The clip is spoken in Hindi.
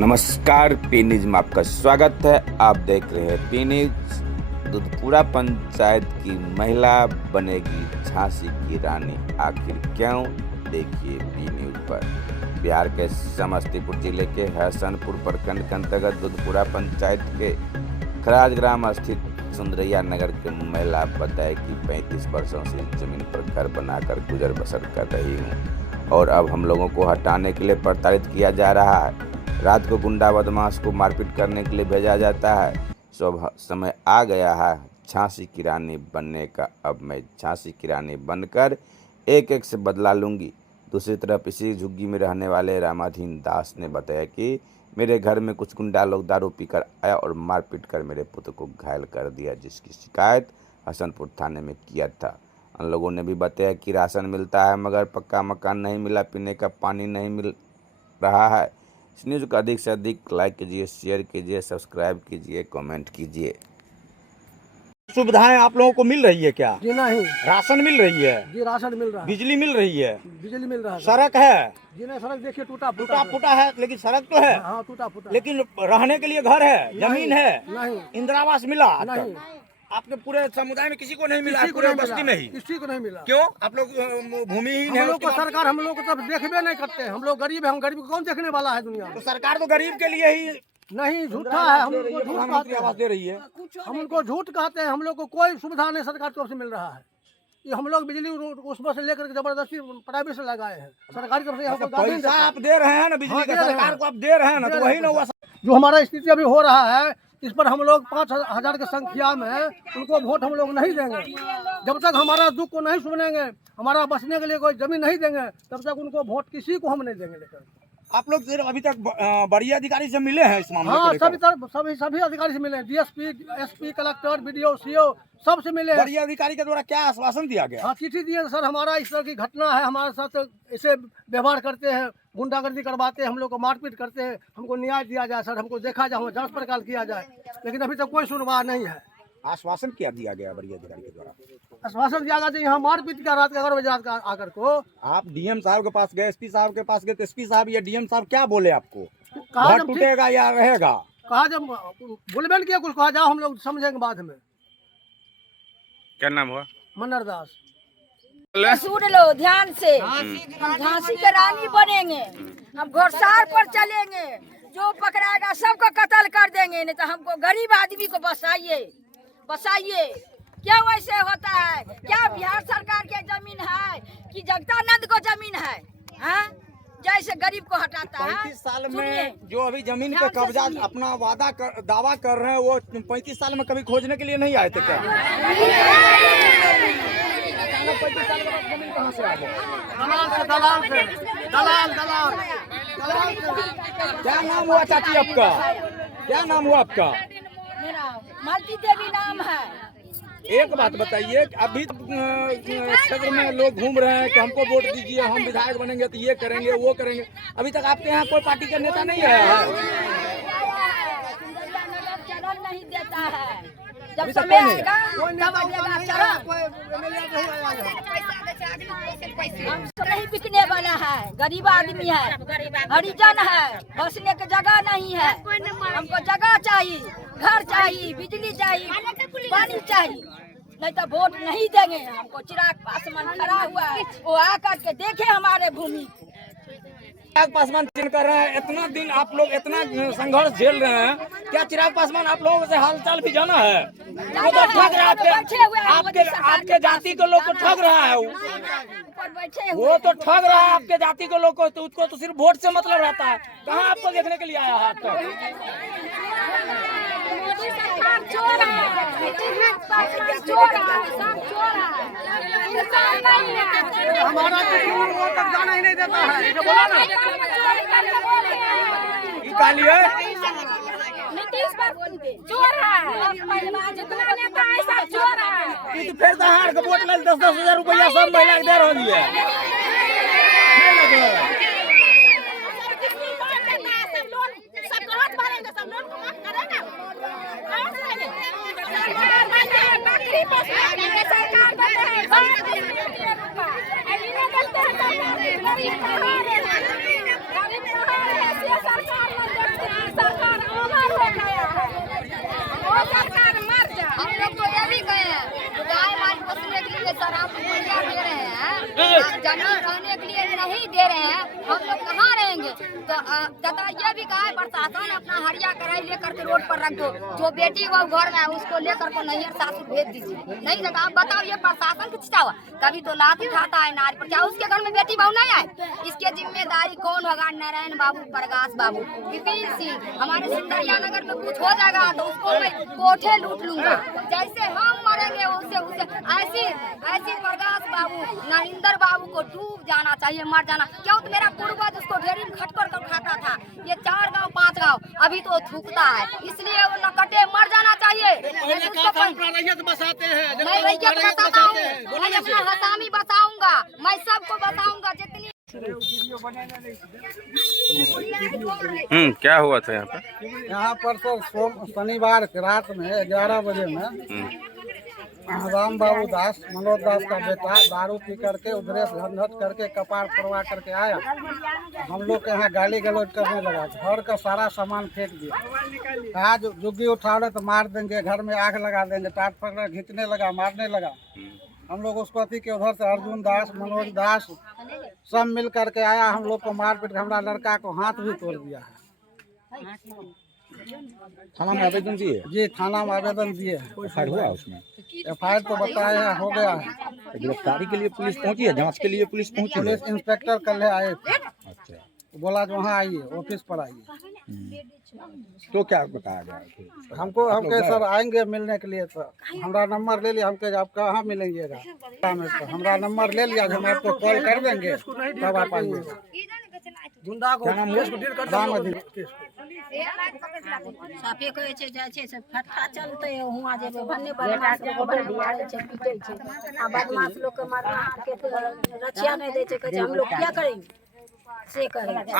नमस्कार, पी न्यूज में आपका स्वागत है। आप देख रहे हैं पी न्यूज। दुधपुरा पंचायत की महिला बनेगी झांसी की रानी, आखिर क्यों? देखिए पी न्यूज पर। बिहार के समस्तीपुर जिले के हसनपुर प्रखंड के अंतर्गत दुधपुरा पंचायत के खराज ग्राम स्थित सुंदरैया नगर के महिला बताए कि 35 वर्षों से जमीन पर घर बनाकर गुजर बसर कर रही हूँ और अब हम लोगों को हटाने के लिए प्रताड़ित किया जा रहा है। रात को गुंडा बदमाश को मारपीट करने के लिए भेजा जाता है। समय आ गया है झांसी की रानी बनने का। अब मैं झांसी की रानी बनकर एक एक से बदला लूंगी। दूसरी तरफ इसी झुग्गी में रहने वाले रामाधीन दास ने बताया कि मेरे घर में कुछ गुंडा लोग दारू पीकर आया और मारपीट कर मेरे पुत्र को घायल कर दिया, जिसकी शिकायत हसनपुर थाने में किया था। उन लोगों ने भी बताया कि राशन मिलता है मगर पक्का मकान नहीं मिला, पीने का पानी नहीं मिल रहा है। इस न्यूज़ को अधिक से अधिक लाइक कीजिए, शेयर कीजिए, सब्सक्राइब कीजिए, कमेंट कीजिए। सुविधाएं आप लोगों को मिल रही है क्या? जी नहीं। राशन मिल रही है? जी राशन मिल रहा है। बिजली मिल रही है? बिजली मिल रहा है। सड़क है? जी नहीं, सड़क देखिए टूटा फूटा है, लेकिन सड़क तो है। हाँ टूटा फूटा। लेकिन रहने के लिए घर है, जमीन है? नहीं। इंदिरा आवास मिला? नहीं। आपके पूरे समुदाय में किसी को नहीं मिला? पूरे बस्ती में ही? किसी को नहीं मिला। क्यों? आप लोग भूमिहीन है? हम लोग को सरकार हम लोग को तब देखबे नहीं करते। हम लोग गरीब है, हम गरीब को कौन देखने वाला है दुनिया में? तो सरकार तो गरीब के लिए ही नहीं, झूठा है। हम उनको झूठ प्रधानमंत्री आवास दे रही है। हम उनको झूठ कहते हैं। हम लोग को कोई सुविधा नहीं सरकार की तरफ से मिल रहा है। ये हम लोग बिजली उसमें से लेकर जबरदस्ती प्राइवेट से लगाए हैं। सरकारी तरफ से हमको पैसा आप दे रहे हैं ना, बिजली का सरकार को आप दे रहे हैं ना, तो वही ना हुआ। जो हमारा स्थिति अभी हो रहा है, इस पर हम लोग 5,000 की संख्या में उनको वोट हम लोग नहीं देंगे। जब तक हमारा दुख को नहीं सुनेंगे, हमारा बचने के लिए कोई जमीन नहीं देंगे, तब तक उनको वोट किसी को हम नहीं देंगे। लेकर आप लोग अभी तक बड़ी अधिकारी से मिले हैं इस मामले हाँ, को? सभी अधिकारी से मिले हैं। DSP, SP, collector, BDO, CO सबसे मिले हैं। बड़ी अधिकारी के द्वारा क्या आश्वासन दिया गया? हाँ, चिट्ठी दिए सर, हमारा इस तरह की घटना है, हमारे साथ ऐसे व्यवहार करते हैं, गुंडागर्दी करवाते हैं, हम लोग को मारपीट करते हैं, हमको न्याय दिया जाए सर, हमको देखा जाए, जांच पड़ताल किया जाए। लेकिन अभी तक कोई सुनवाई नहीं है। आश्वासन क्या दिया गया बड़ी अधिकारी के द्वारा? आश्वासन दिया गया यहाँ मारपीट का रात के 11 बजे आकर को। आप डीएम साहब के पास गए, एसपी साहब के पास गए, तो एसपी साहब या डीएम साहब क्या बोले आपको? कहा घर टूटेगा या रहेगा? कहा जब बोलबे नहीं किया कुछ, कहा जाओ हम लोग समझेंगे बाद में। क्या नाम हुआ? मन्नर दास। सुन लो ध्यान से, हम झांसी के रानी बनेंगे, हम घोड़सार पर चलेंगे, जो पकड़ाएगा सबको कत्ल कर देंगे। नहीं तो हमको गरीब आदमी को बसाइए, बसाइए। क्या वैसे होता है? क्या बिहार सरकार के जमीन है कि जगदानंद को जमीन है? हाँ? जैसे गरीब को हटाता है। 35 साल में जो अभी जमीन पे कब्जा अपना दावा कर रहे हैं, वो 35 साल में कभी खोजने के लिए नहीं आए थे क्या? 35 साल के बाद जमीन कहाँ से आ गई? दलाल। क्या नाम हुआ चाची आपका? क्या नाम हुआ आपका? मेरा मालती देवी नाम है। एक बात बताइए, अभी क्षेत्र में लोग घूम रहे हैं कि हमको वोट दीजिए, हम विधायक बनेंगे तो ये करेंगे वो करेंगे। अभी तक आपके यहाँ कोई पार्टी का नेता नहीं आया है? चरण नहीं देता है। जब समय आएगा हम सब नहीं बिकने वाला है। गरीब आदमी है, हरिजन है, बसने की जगह नहीं है। हमको जगह चाहिए, घर चाहिए, बिजली चाहिए, पानी चाहिए। नहीं तो वोट नहीं देंगे। हमको चिराग पासवान खड़ा हुआ है, वो आकर के देखे हमारे भूमि। चिराग पासवान चिन्ह कर रहे हैं। इतना दिन आप लोग इतना संघर्ष झेल रहे हैं, क्या चिराग पासवान आप लोगों से हालचाल भी जाना है? वो तो ठग रहा है, आपके जाति के लोग को ठग रहा है। वो तो ठग रहा है आपके जाति के लोग को, तो उसको तो सिर्फ वोट से मतलब रहता है। कहाँ आपको देखने के लिए आया है? आपको हमारा वो तक जाना ही नहीं देता है। जो बोला ना नीतीश चोर है, जितना नेता है सब चोर है। तो फिर दहाड़ के वोट ले 10-10 हजार रुपया सब महिला के दे रही है। सरकार दे रहे हैं, हम लोग कहाँ रहेंगे? तो तथा ये भी कहा है प्रशासन अपना हरिया कराई लेकर के रोड पर रख दो, जो बेटी वो घर में है उसको लेकर के नैहर सासुर भेज दीजिए। नहीं जगह आप बताओ, ये प्रशासन किसका हुआ? कभी तो लात उठाता है नारी पर, क्या उसके घर में बेटी बहू नहीं आए? इसके जिम्मेदारी कौन होगा? नारायण बाबू, प्रकाश बाबू, विपिन सिंह। हमारे सिंदरिया नगर में कुछ हो जाएगा तो उसको मैं कोठे लूट लूंगा। जैसे हम मरेंगे उससे ऐसी प्रकाश बाबू, नरेंद्र बाबू को डूब जाना चाहिए, मर जाना। क्यों? तो मेरा पूर्वज उसको ढेरी में खटकर कर खाता था। ये 4 गांव 5 गांव अभी तो थूकता है, इसलिए वो नकटे मर जाना चाहिए। बसाते हैं मैं रैयत बताता हूँ, मैं अपना हसामी बताऊंगा, मैं सबको बताऊंगा जितनी। क्या हुआ था यहाँ पे? यहाँ पर सर शनिवार के रात में 11 बजे में राम बाबू दास, मनोज दास का बेटा दारू पी करके उधरे से झंझट करके कपार परवा करके आया। हम लोग के यहाँ गाली गलौज करने लगा, घर का सारा सामान फेंक दिया। आज जुग्गी उठा रहे तो मार देंगे, घर में आग लगा देंगे, टाट पकड़ खींचने लगा, मारने लगा। हम लोग उसको अति के उधर से अर्जुन दास, मनोज दास सब मिल करके आया, हम लोग को मार पीट, हमारा लड़का को हाथ भी तोड़ दिया है। थाना में आवेदन दिए? जी थाना में आवेदन दिए। एफआईआर हुआ उसमें? एफआईआर तो बताया है, हो गया है। तो गिरफ्तारी के लिए पुलिस पहुंची है? जांच के लिए पुलिस पहुंची है? पुलिस इंस्पेक्टर कल आए थे, अच्छा, बोला जो वहाँ आइए, ऑफिस पर आइए। तो क्या बताया गया? हमके सर आएंगे मिलने के लिए, तो हमारा नंबर ले लिया। हमके आप कहाँ मिलेंगेगा? तो हमारा नंबर ले लिया, हम आपको कॉल कर देंगे, तब आप आइएगा। साफे कहै छै जाइ छै से फट्टा चलते हुआ जेबे भन्ने बदमाश लोग बड़ी मारे छै, पीटे छै। आ बदमाश लोग के मारना के रक्षा नहीं दे छै, कहै छै हम लोग क्या करेंगे से करेंगे।